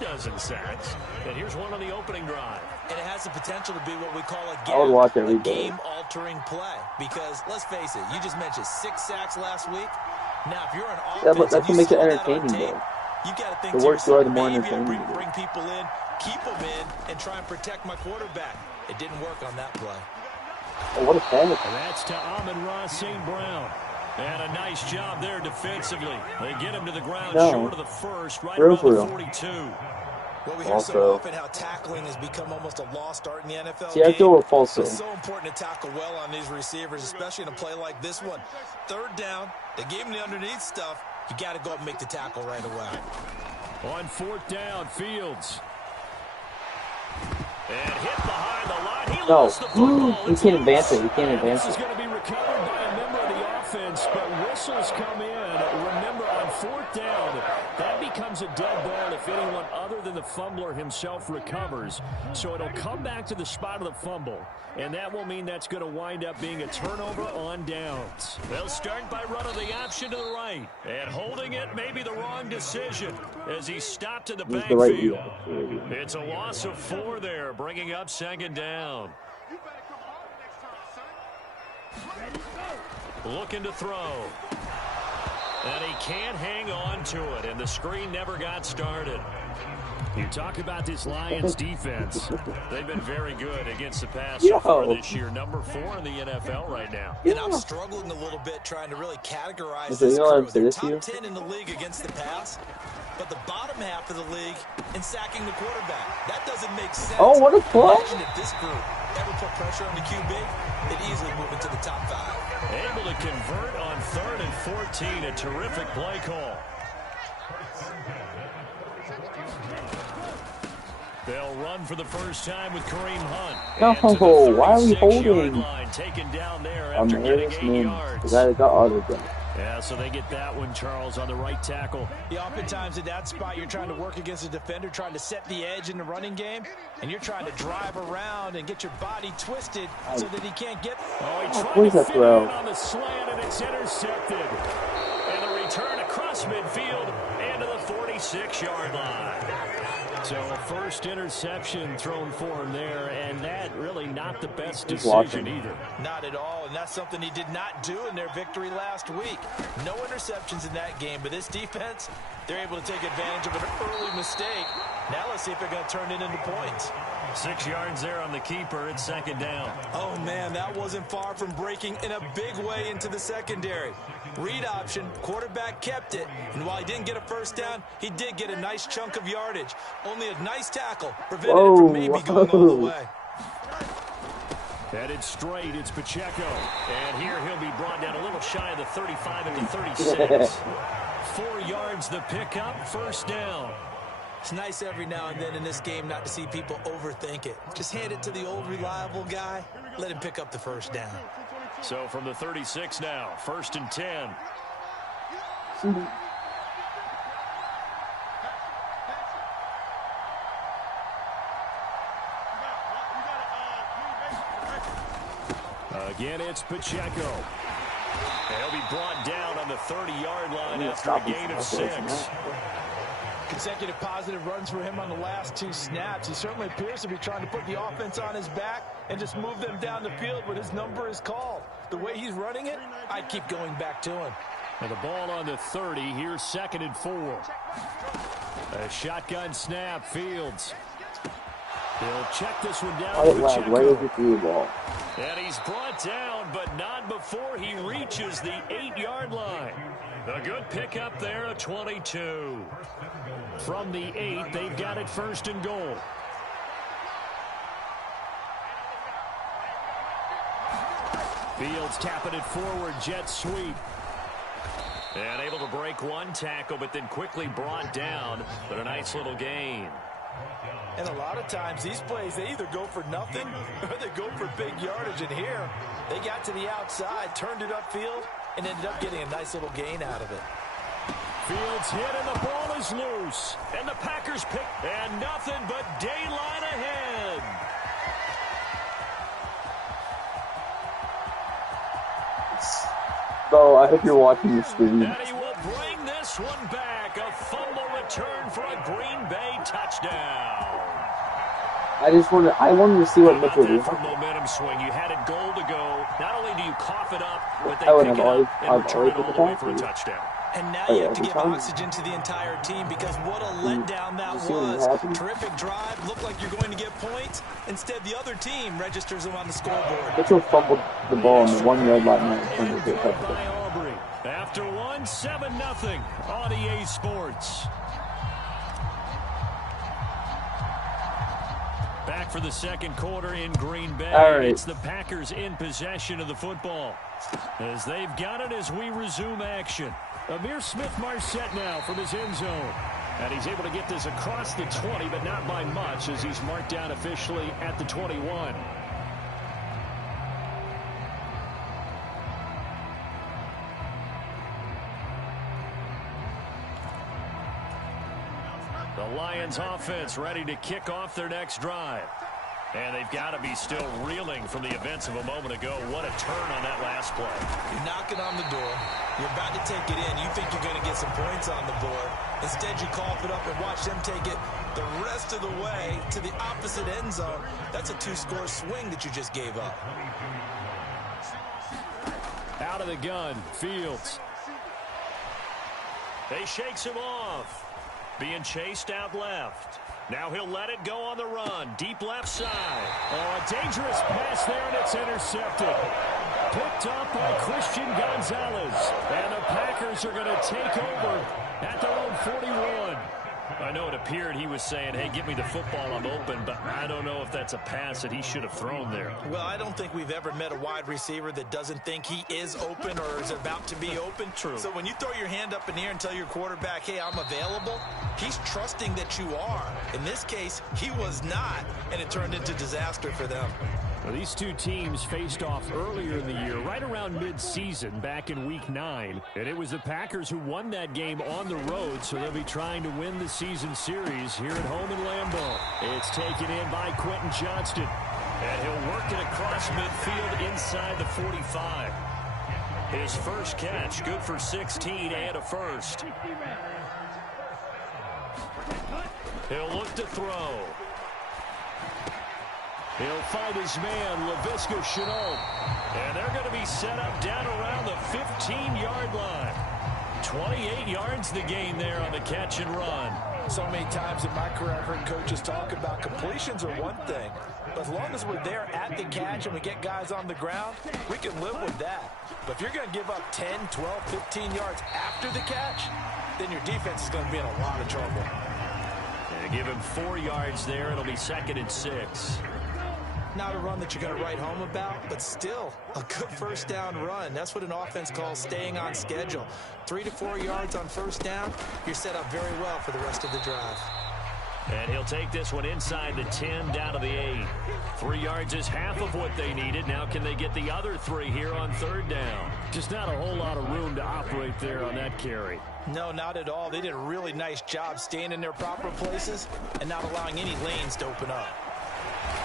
dozen sacks. And here's one on the opening drive. And it has the potential to be what we call a game-altering play. Because, let's face it, you just mentioned 6 sacks last week. Now, if you're an offense, yeah, but that's what makes it entertaining, though. You got to think the to worse you are, yourself, the more maybe entertaining. I bring people in, keep them in, and try and protect my quarterback. It didn't work on that play. Oh, what a panic. And that's to Amon-Ra St. Brown. And a nice job there defensively. They get him to the ground short of the first, right around the 42. Well, we hear so often how tackling has become almost a lost art in the NFL game. It's so important to tackle well on these receivers, especially in a play like this one. 3rd down, they gave him the underneath stuff. You got to go up and make the tackle right away. On 4th down, Fields. And hit behind the line. He lost the football. You can't advance it. You can't advance it. This is it. going to be recovered by a member of the offense, but whistles come in. Remember, on 4th down, that becomes a dead ball if anyone other than the fumbler himself recovers. So it'll come back to the spot of the fumble, and that will mean that's going to wind up being a turnover on downs. They'll start by running the option to the right, and holding it may be the wrong decision as he stopped in the backfield. It's a loss of 4 there, bringing up 2nd down. Looking to throw. And he can't hang on to it, and the screen never got started. You talk about this Lions defense. They've been very good against the pass so far this year. Number 4 in the NFL right now. And I'm struggling a little bit trying to really categorize this crew. They're top 10 in the league against the pass, but the bottom half of the league in sacking the quarterback. That doesn't make sense. Oh, what a play. Imagine if this group ever put pressure on the QB, they'd easily move into the top 5. Able to convert on 3rd and 14. A terrific play call. They'll run for the first time with Kareem Hunt. No, why are we holding? Taken down there after getting 8 yards. Yeah, so they get that one, Charles, on the right tackle. Yeah, oftentimes at that spot, you're trying to work against a defender, trying to set the edge in the running game, and you're trying to drive around and get your body twisted so that he can't get... Oh, he tried to fit in on the slant, and it's intercepted. And the return across midfield and to the 46-yard line. So a first interception thrown for him there, and that really not the best decision either. Not at all, and that's something he did not do in their victory last week. No interceptions in that game, but this defense, they're able to take advantage of an early mistake. Now let's see if they're going to turn it into points. 6 yards there on the keeper. It's 2nd down. Oh, man, that wasn't far from breaking in a big way into the secondary. Read option, quarterback kept it, and while he didn't get a first down, he did get a nice chunk of yardage. Only a nice tackle prevented it from maybe going all the way. Headed straight, it's Pacheco. And here he'll be brought down a little shy of the 35 at the 36. 4 yards the pickup, 1st down. It's nice every now and then in this game not to see people overthink it. Just hand it to the old reliable guy, let him pick up the 1st down. So from the 36 now, 1st and 10. Again, it's Pacheco. And he'll be brought down on the 30-yard line after a gain of 6. Consecutive positive runs for him on the last 2 snaps. He certainly appears to be trying to put the offense on his back and just move them down the field when his number is called. The way he's running it, I'd keep going back to him. And the ball on the 30. Here's 2nd and 4. A shotgun snap, Fields. He'll check this one down. And he's brought down, but not before he reaches the 8-yard line. A good pickup there, a 22. From the 8, they've got it 1st and goal. Fields tapping it forward, jet sweep. And able to break one tackle, but then quickly brought down. But a nice little gain. And a lot of times these plays, they either go for nothing or they go for big yardage. And here, they got to the outside, turned it upfield, and ended up getting a nice little gain out of it. Fields hit, and the ball is loose. And the Packers pick, and nothing but daylight ahead. So I hope you're watching the stream. And he will bring this one back. A fumble return for a Green Bay touchdown. I wanted to see what Mitch would do. For momentum swing. You had a goal to go. Not only do you cough it up, but they I would pick have it always, up and return it all the way for a pass. touchdown. And now Oh, you yeah, have to every give time. oxygen to the entire team because what a letdown that see what was. happened? Terrific drive. Looked like you're going to get points. Instead, the other team registers them on the scoreboard. Mitchell fumbled the ball on the 1 yard line and turned And into a good touchdown. by Aubrey. After one, 7-0 on EA Sports. Back for the second quarter in Green Bay. All right. It's the Packers in possession of the football. As they've got it as we resume action. Amir Smith-Marset now from his end zone. And he's able to get this across the 20, but not by much as he's marked down officially at the 21. The Lions offense ready to kick off their next drive. And they've got to be still reeling from the events of a moment ago. What a turn on that last play. You're knocking on the door. You're about to take it in. You think you're going to get some points on the board. Instead, you cough it up and watch them take it the rest of the way to the opposite end zone. That's a 2-score swing that you just gave up. Out of the gun, Fields. He shakes him off. Being chased out left. Now he'll let it go on the run. Deep left side. Oh, a dangerous pass there, and it's intercepted. Picked up by Christian Gonzalez. And the Packers are going to take over at their own 41. I know it appeared he was saying, hey, give me the football, I'm open, but I don't know if that's a pass that he should have thrown there. Well, I don't think we've ever met a wide receiver that doesn't think he is open or is about to be open. True. So when you throw your hand up in the air and tell your quarterback, hey, I'm available, he's trusting that you are. In this case, he was not, and it turned into disaster for them. Well, these two teams faced off earlier in the year, right around mid-season, back in Week 9. And it was the Packers who won that game on the road, so they'll be trying to win the season series here at home in Lambeau. It's taken in by Quentin Johnston. And he'll work it across midfield inside the 45. His first catch, good for 16 and a first. He'll look to throw. He'll find his man, Laviska Shenault. And they're going to be set up down around the 15-yard line. 28 yards the gain there on the catch and run. So many times in my career I've heard coaches talk about completions are one thing. But as long as we're there at the catch and we get guys on the ground, we can live with that. But if you're going to give up 10, 12, 15 yards after the catch, then your defense is going to be in a lot of trouble. And give him 4 yards there. It'll be 2nd and 6. Not a run that you're going to write home about, but still a good first down run. That's what an offense calls staying on schedule. 3 to 4 yards on first down, you're set up very well for the rest of the drive. And he'll take this one inside the 10 down to the 8. 3 yards is half of what they needed. Now can they get the other 3 here on 3rd down? Just not a whole lot of room to operate there on that carry. No, not at all. They did a really nice job staying in their proper places and not allowing any lanes to open up.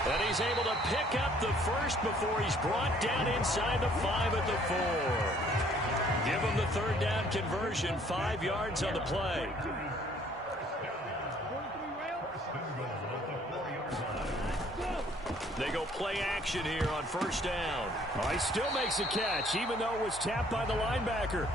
And he's able to pick up the first before he's brought down inside the 5 at the 4. Give him the 3rd down conversion, 5 yards on the play. They go play action here on 1st down. Oh, he still makes a catch, even though it was tapped by the linebacker.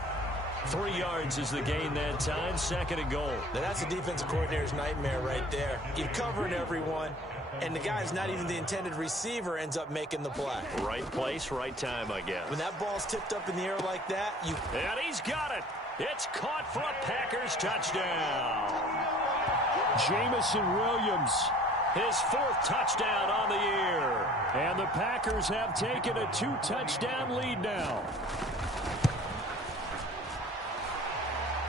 3 yards is the gain that time, 2nd and goal. Now that's the defensive coordinator's nightmare right there. You're covering everyone, and the guy's not even the intended receiver ends up making the play. Right place, right time, I guess. When that ball's tipped up in the air like that, you... And he's got it. It's caught for a Packers touchdown. Jamison Williams, his 4th touchdown on the year. And the Packers have taken a 2-touchdown lead now.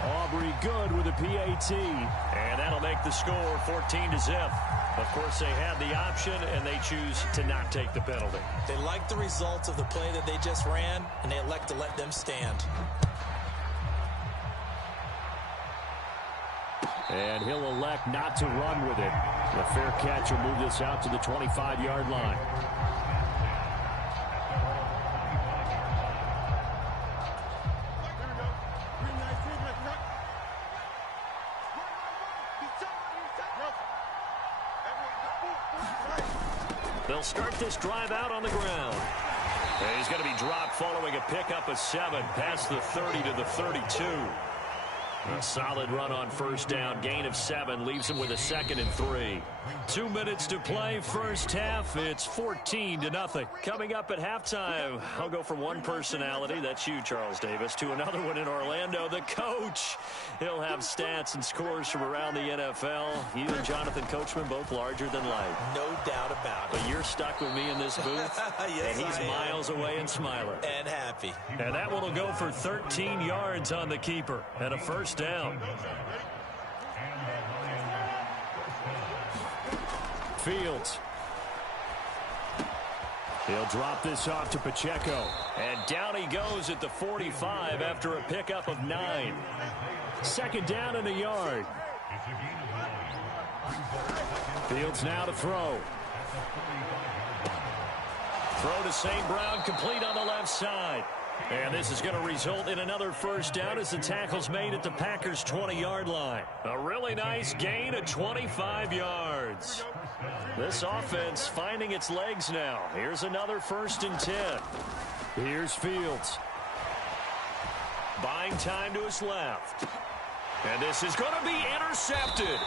Aubrey good with a PAT. And that'll make the score 14-0. Of course, they had the option, and they choose to not take the penalty. They like the results of the play that they just ran, and they elect to let them stand. And he'll elect not to run with it. The fair catch will move this out to the 25-yard line. They'll start this drive out on the ground. And he's going to be dropped following a pickup of 7 past the 30 to the 32. A solid run on first down. Gain of 7 leaves him with a 2nd and 3. 2 minutes to play first half. It's 14-0. Coming up at halftime, I'll go from one personality, that's you, Charles Davis, to another one in Orlando, the coach. He'll have stats and scores from around the NFL. You and Jonathan Coachman both larger than life. No doubt about it. But you're stuck with me in this booth. Yes, and he's miles away and smiling. And happy. And that one will go for 13 yards on the keeper and a first down. Fields. He'll drop this off to Pacheco. And down he goes at the 45 after a pickup of 9. 2nd down and a yard. Fields now to throw. Throw to St. Brown, complete on the left side. And this is going to result in another first down as the tackle's made at the Packers' 20-yard line. A really nice gain of 25 yards. This offense finding its legs now. Here's another 1st and 10. Here's Fields. Buying time to his left. And this is going to be intercepted.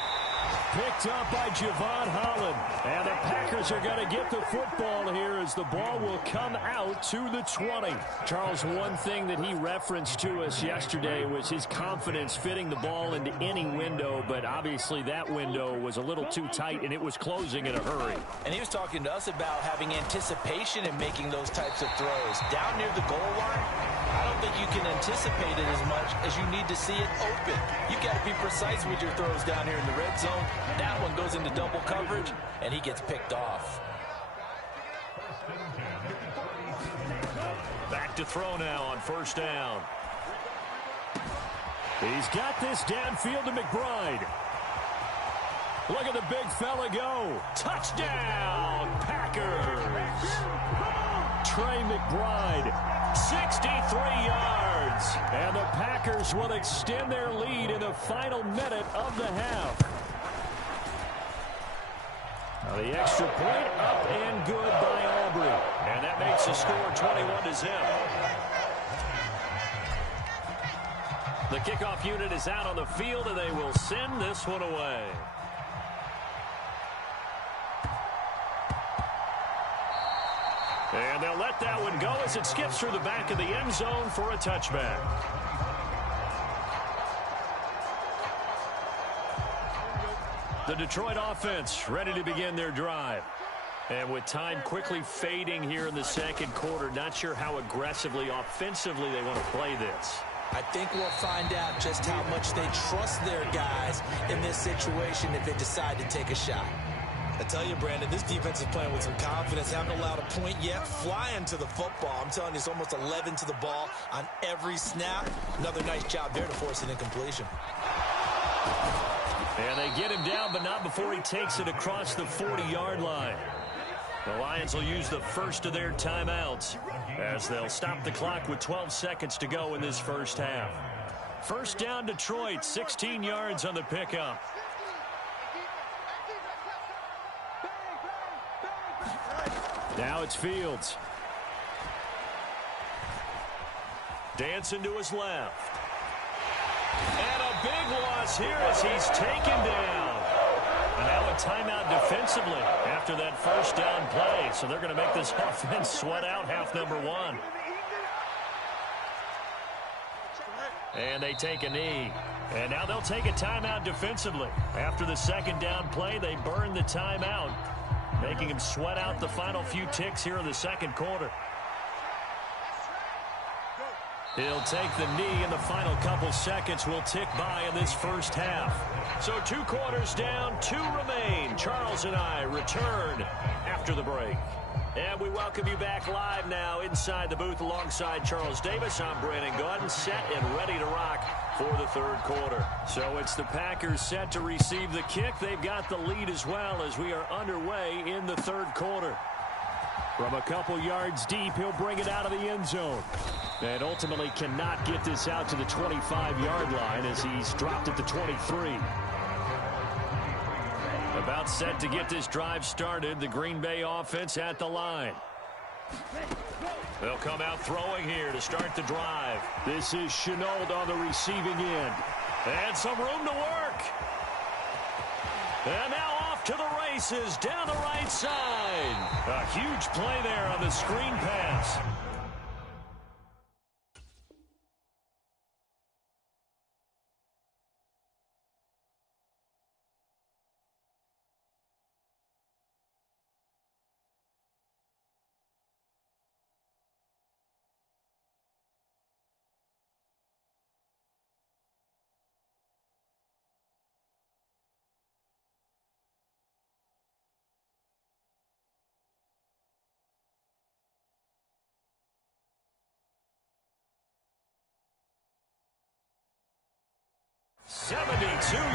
Picked up by Javon Holland. And the Packers are going to get the football here as the ball will come out to the 20. Charles, one thing that he referenced to us yesterday was his confidence fitting the ball into any window, but obviously that window was a little too tight and it was closing in a hurry. And he was talking to us about having anticipation in making those types of throws. Down near the goal line, I don't think you can anticipate it as much as you need to see it open. You got to be precise with your throws down here in the red zone. That one goes into double coverage, and he gets picked off. Back to throw now on first down. He's got this downfield to McBride. Look at the big fella go. Touchdown, Packers. Trey McBride, 63 yards. And the Packers will extend their lead in the final minute of the half. Now the extra point up and good by Aubrey. And that makes the score 21-0. The kickoff unit is out on the field, and they will send this one away. And they'll let that one go as it skips through the back of the end zone for a touchback. The Detroit offense ready to begin their drive. And with time quickly fading here in the second quarter, not sure how aggressively, offensively they want to play this. I think we'll find out just how much they trust their guys in this situation if they decide to take a shot. I tell you, Brandon, this defense is playing with some confidence. Haven't allowed a point yet. Flying to the football. I'm telling you, it's almost 11 to the ball on every snap. Another nice job there to force an incompletion. And they get him down, but not before he takes it across the 40-yard line. The Lions will use the first of their timeouts as they'll stop the clock with 12 seconds to go in this first half. First down, Detroit, 16 yards on the pickup. Now it's Fields. Dancing to his left. And a big loss here as he's taken down. And now a timeout defensively after that first down play. So they're going to make this offense sweat out half number one. And they take a knee. And now they'll take a timeout defensively. After the second down play, they burn the timeout, making him sweat out the final few ticks here in the second quarter. He'll take the knee, and the final couple seconds will tick by in this first half. So 2 quarters down, 2 remain. Charles and I return after the break. And we welcome you back live now inside the booth alongside Charles Davis. I'm Brandon Gaudin, set and ready to rock for the third quarter. So it's the Packers set to receive the kick. They've got the lead as well as we are underway in the third quarter. From a couple yards deep, he'll bring it out of the end zone. And ultimately cannot get this out to the 25-yard line as he's dropped at the 23. About set to get this drive started. The Green Bay offense at the line. They'll come out throwing here to start the drive. This is Chenault on the receiving end. And some room to work. And now off to the races down the right side. A huge play there on the screen pass.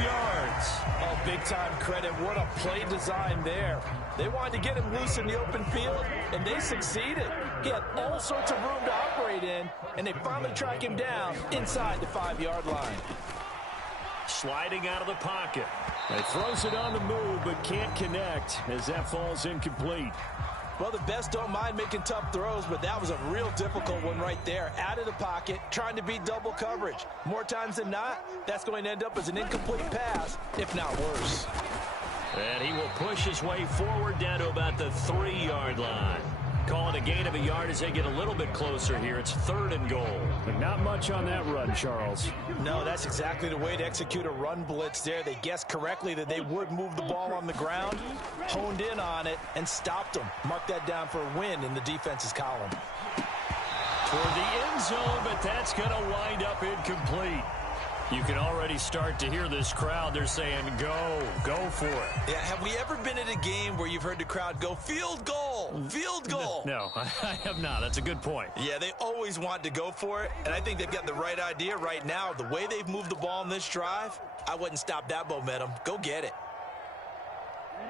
yards. Oh, big-time credit. What a play design there. They wanted to get him loose in the open field, and they succeeded. He had all sorts of room to operate in, and they finally track him down inside the 5-yard line. Sliding out of the pocket. He throws it on the move, but can't connect as that falls incomplete. Well, the best don't mind making tough throws, but that was a real difficult one right there. Out of the pocket, trying to beat double coverage. More times than not, that's going to end up as an incomplete pass, if not worse. And he will push his way forward down to about the 3-yard line. Call it a gain of a yard as they get a little bit closer here. It's 3rd and goal. But not much on that run, Charles. No, that's exactly the way to execute a run blitz there. They guessed correctly that they would move the ball on the ground, honed in on it, and stopped them. Mark that down for a win in the defense's column. Toward the end zone, but that's going to wind up incomplete. You can already start to hear this crowd. They're saying, go for it. Yeah, have we ever been at a game where you've heard the crowd go, field goal, field goal? No, I have not. That's a good point. Yeah, they always want to go for it, and I think they've got the right idea right now. The way they've moved the ball in this drive, I wouldn't stop that momentum. Go get it.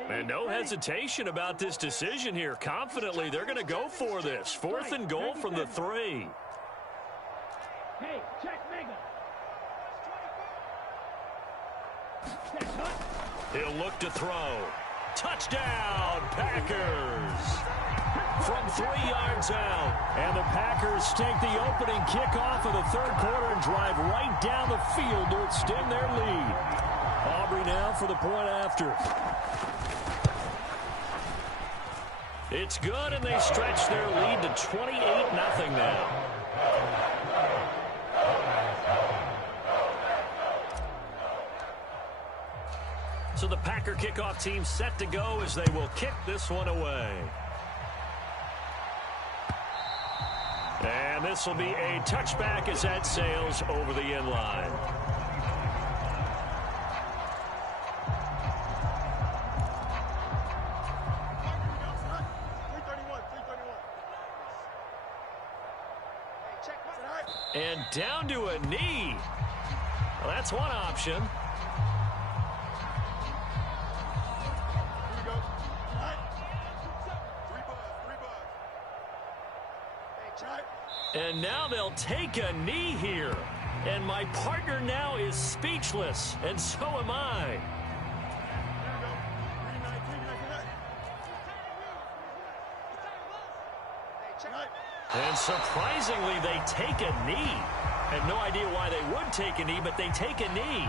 And no hesitation about this decision here. Confidently, they're going to go for this. 4th and goal from the 3. Hey, check Mega. He'll look to throw. Touchdown, Packers! From 3 yards out. And the Packers take the opening kickoff of the 3rd quarter and drive right down the field to extend their lead. Aubrey now for the point after. It's good, and they stretch their lead to 28-0 now. So the Packer kickoff team set to go as they will kick this one away. And this will be a touchback as that sails over the end line. And down to a knee. Well, that's one option. And now they'll take a knee here. And my partner now is speechless, and so am I. And surprisingly, they take a knee. I have no idea why they would take a knee, but they take a knee.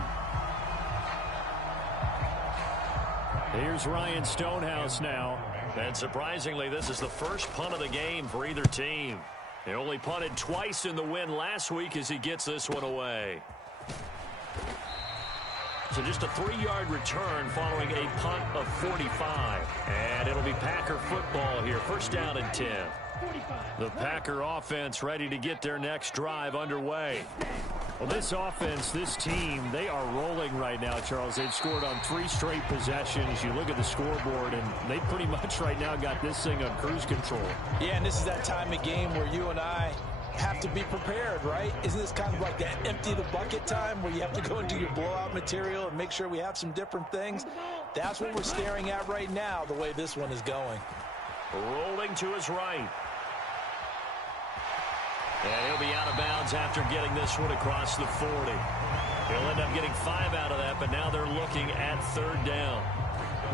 Here's Ryan Stonehouse now. And surprisingly, this is the first punt of the game for either team. They only punted twice in the win last week as he gets this one away. So just a 3-yard return following a punt of 45. And it'll be Packer football here. 1st down and 10. The Packer offense ready to get their next drive underway. Well, this offense, this team, they are rolling right now, Charles. They've scored on 3 straight possessions. You look at the scoreboard, and they pretty much right now got this thing on cruise control. Yeah, and this is that time of game where you and I have to be prepared, right? Isn't this kind of like that empty the bucket time where you have to go into your blowout material and make sure we have some different things? That's what we're staring at right now, the way this one is going. Rolling to his right. And he'll be out of bounds after getting this one across the 40. He'll end up getting 5 out of that, but now they're looking at 3rd down.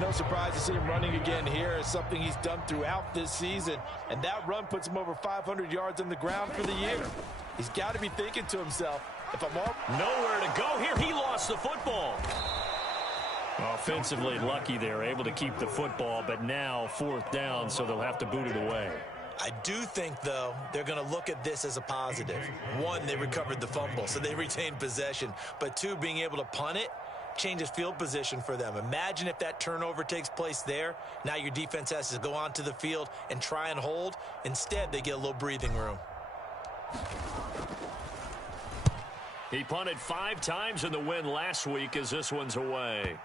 No surprise to see him running again here. It's something he's done throughout this season. And that run puts him over 500 yards on the ground for the year. He's got to be thinking to himself, if I'm all... Nowhere to go here. He lost the football. Offensively lucky there, able to keep the football, but now 4th down, so they'll have to boot it away. I do think, though, they're going to look at this as a positive. 1, they recovered the fumble, so they retained possession. But 2, being able to punt it changes field position for them. Imagine if that turnover takes place there. Now your defense has to go onto the field and try and hold. Instead, they get a little breathing room. He punted 5 times in the win last week as this one's away.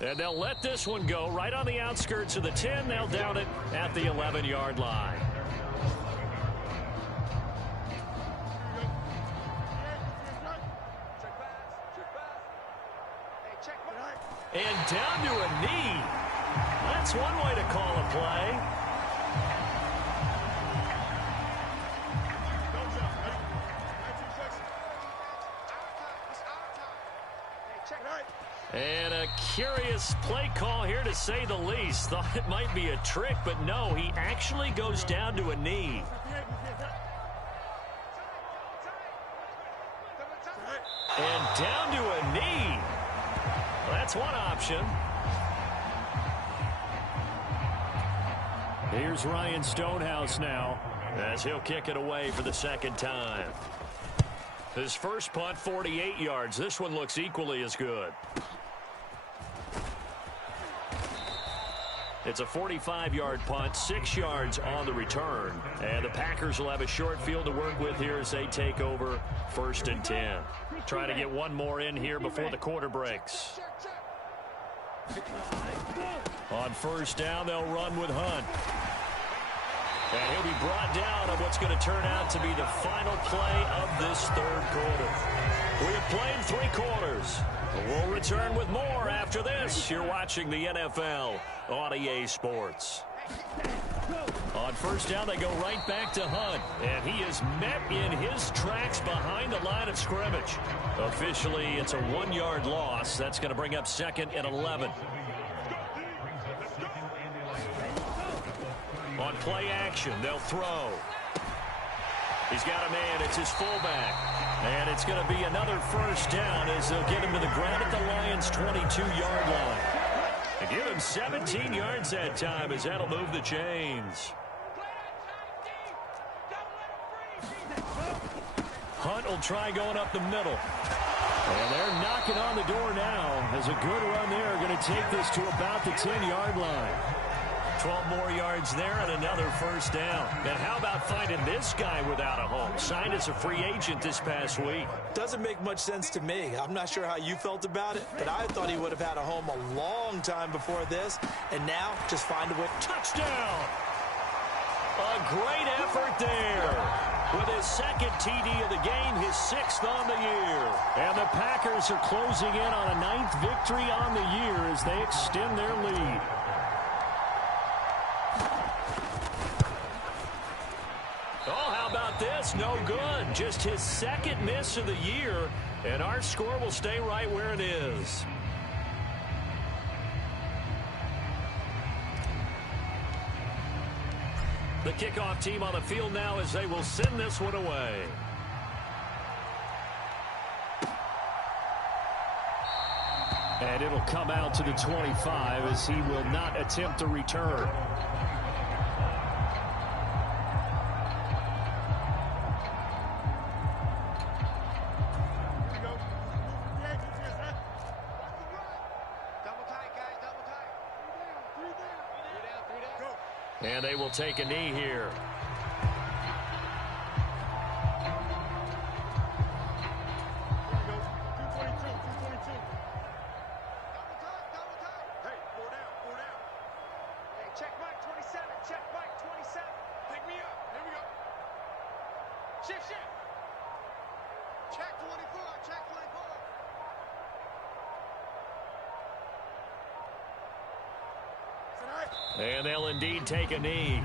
And they'll let this one go right on the outskirts of the 10. They'll down it at the 11-yard line. And down to a knee. That's one way to call a play. And a curious play call here, to say the least. Thought it might be a trick, but no, he actually goes down to a knee. And down to a knee. That's one option. Here's Ryan Stonehouse now, as he'll kick it away for the 2nd time. His first punt, 48 yards. This one looks equally as good. It's a 45-yard punt, 6 yards on the return. And the Packers will have a short field to work with here as they take over 1st and 10. Try to get one more in here before the quarter breaks. On 1st down, they'll run with Hunt. And he'll be brought down on what's going to turn out to be the final play of this 3rd quarter. We've played 3 quarters. We'll return with more after this. You're watching the NFL on EA Sports. On 1st down, they go right back to Hunt. And he is met in his tracks behind the line of scrimmage. Officially, it's a 1-yard loss. That's going to bring up 2nd and 11. On play action, they'll throw. He's got a man. It's his fullback. And it's going to be another 1st down as they'll get him to the ground at the Lions' 22-yard line. And give him 17 yards that time, as that'll move the chains. Hunt will try going up the middle. And they're knocking on the door now, as a good run there going to take this to about the 10-yard line. 12 more yards there and another 1st down. And how about finding this guy without a home? Signed as a free agent this past week. Doesn't make much sense to me. I'm not sure how you felt about it, but I thought he would have had a home a long time before this. And now, just find a way. Touchdown! A great effort there. With his 2nd TD of the game, his 6th on the year. And the Packers are closing in on a 9th victory on the year as they extend their lead. Oh, how about this? No good. Just his 2nd miss of the year, and our score will stay right where it is. The kickoff team on the field now as they will send this one away. And it'll come out to the 25 as he will not attempt a return. And they will take a knee here. And they'll indeed take a knee.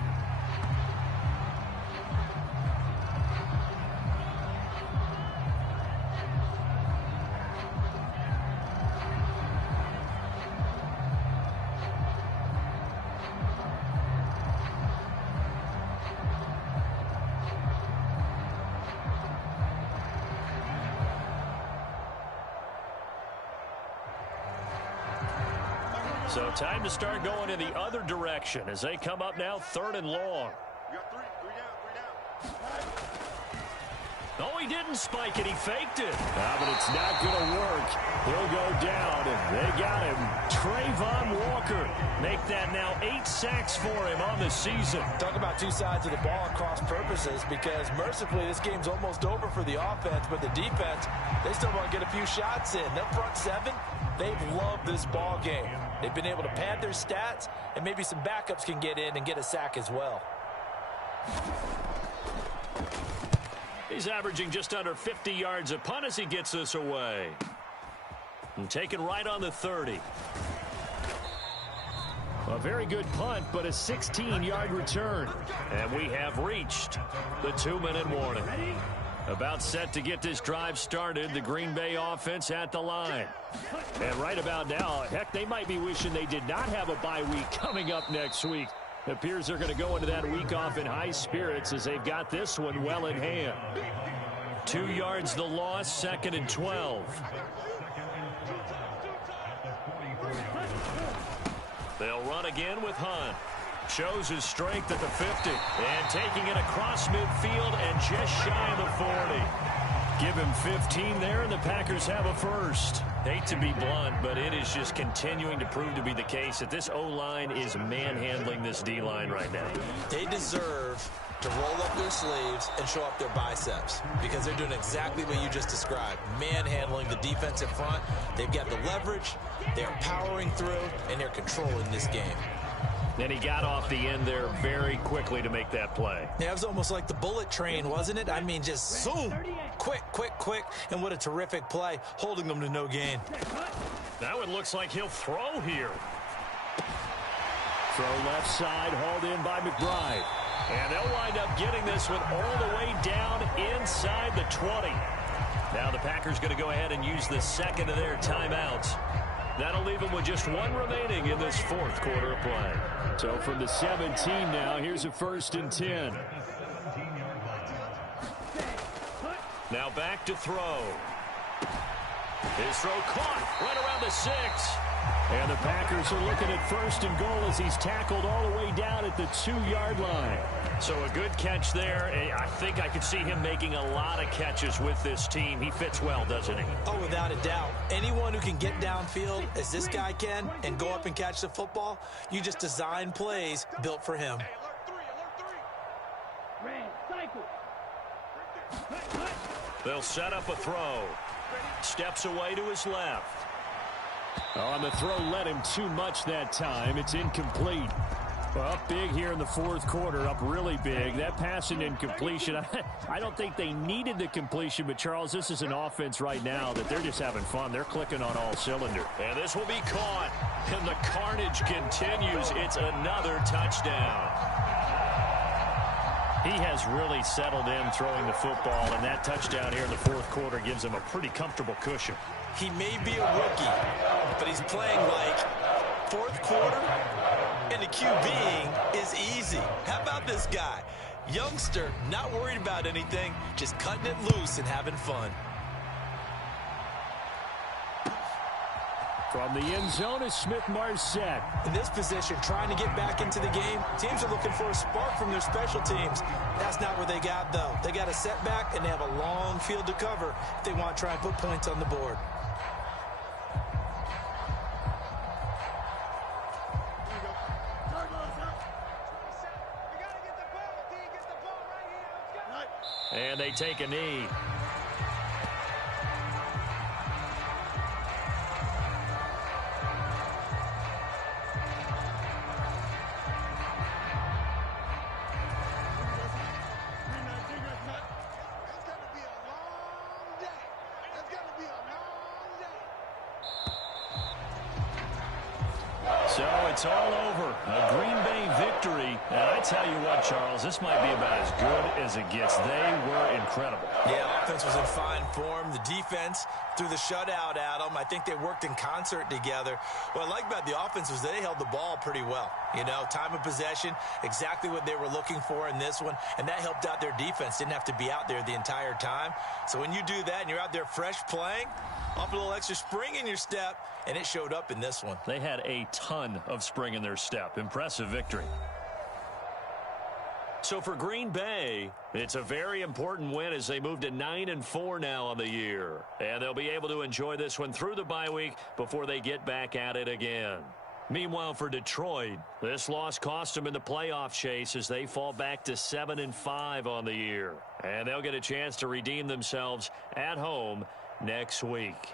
So time to start going in the other direction as they come up now 3rd and long. Oh, he didn't spike it. He faked it. But it's not going to work. He'll go down, and they got him. Trayvon Walker make that now 8 sacks for him on the season. Talk about two sides of the ball at cross purposes, because mercifully this game's almost over for the offense, but the defense, they still want to get a few shots in. Their front seven, they've loved this ball game. They've been able to pad their stats, and maybe some backups can get in and get a sack as well. He's averaging just under 50 yards a punt as he gets this away. And taken right on the 30. A very good punt, but a 16-yard return. And we have reached the 2-minute warning. About set to get this drive started, the Green Bay offense at the line. And right about now, heck, they might be wishing they did not have a bye week coming up next week. It appears they're going to go into that week off in high spirits as they've got this one well in hand. 2 yards the loss, 2nd and 12. They'll run again with Hunt. Shows his strength at the 50. And taking it across midfield and just shy of the 40. Give him 15 there, and the Packers have a first. Hate to be blunt, but it is just continuing to prove to be the case that this O-line is manhandling this D-line right now. They deserve to roll up their sleeves and show up their biceps, because they're doing exactly what you just described, manhandling the defensive front. They've got the leverage, they're powering through, and they're controlling this game. And he got off the end there very quickly to make that play. Yeah, it was almost like the bullet train, wasn't it? I mean, just zoom, quick, and what a terrific play, holding them to no gain. Now it looks like he'll throw here. Throw left side, hauled in by McBride. And they'll wind up getting this one all the way down inside the 20. Now the Packers going to go ahead and use the second of their timeouts. That'll leave them with just one remaining in this 4th quarter of play. So from the 17 now, here's a 1st and 10. Now back to throw. His throw caught right around the 6. And the Packers are looking at 1st and goal as he's tackled all the way down at the 2-yard line. So a good catch there. I think I could see him making a lot of catches with this team. He fits well, doesn't he? Oh, without a doubt. Anyone who can get downfield, as this guy can, and go up and catch the football, you just design plays built for him. They'll set up a throw. Steps away to his left. On the throw, led him too much that time. It's incomplete. Well, up big here in the 4th quarter, up really big. That pass and incompletion, I don't think they needed the completion, but Charles, this is an offense right now that they're just having fun. They're clicking on all cylinders. And this will be caught, and the carnage continues. It's another touchdown. He has really settled in throwing the football, and that touchdown here in the 4th quarter gives him a pretty comfortable cushion. He may be a rookie, but he's playing like 4th quarter, and the QBing is easy. How about this guy? Youngster, not worried about anything, just cutting it loose and having fun. From the end zone is Smith-Marset. In this position, trying to get back into the game, teams are looking for a spark from their special teams. That's not what they got, though. They got a setback, and they have a long field to cover if they want to try and put points on the board. And they take a knee. So it's all over. A Green Bay victory. And I tell you what, Charles, this might be about as good as it gets. They were incredible. Yeah, offense was in fine form. The defense threw the shutout at them. I think they worked in concert together. What I like about the offense was they held the ball pretty well. You know, time of possession, exactly what they were looking for in this one, and that helped out their defense. Didn't have to be out there the entire time. So when you do that and you're out there fresh playing, off a little extra spring in your step, and it showed up in this one. They had a ton of spring in their step. Impressive victory. So for Green Bay, it's a very important win as they move to 9-4 now on the year. And they'll be able to enjoy this one through the bye week before they get back at it again. Meanwhile, for Detroit, this loss cost them in the playoff chase as they fall back to 7-5 on the year. And they'll get a chance to redeem themselves at home next week.